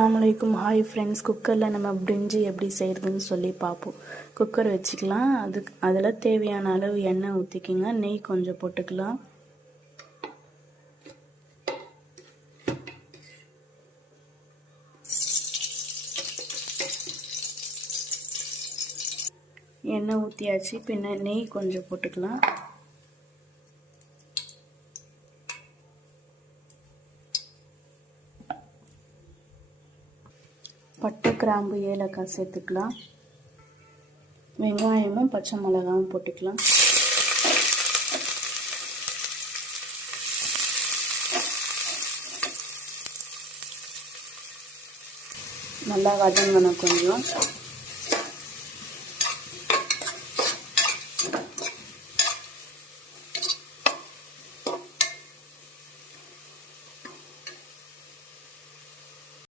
அஸ்ஸலாமுஅலைக்கும். Hi friends, குக்கரில் நம்ம பிரிஞ்சி எப்படி செய்கிறதுன்னு சொல்லி பார்ப்போம். குக்கர் வச்சுக்கலாம். அதில் தேவையான அளவு எண்ணெய் ஊற்றிக்கிங்க. நெய் கொஞ்சம் போட்டுக்கலாம். எண்ணெய் ஊற்றியாச்சு. பின்ன நெய் கொஞ்சம் போட்டுக்கலாம். பட்டை, கிராம்பு, ஏலக்காய் சேர்த்துக்கலாம். வெங்காயமும் பச்சை மிளகாவும் போட்டுக்கலாம். நல்லா வதங்கணும் கொஞ்சம்.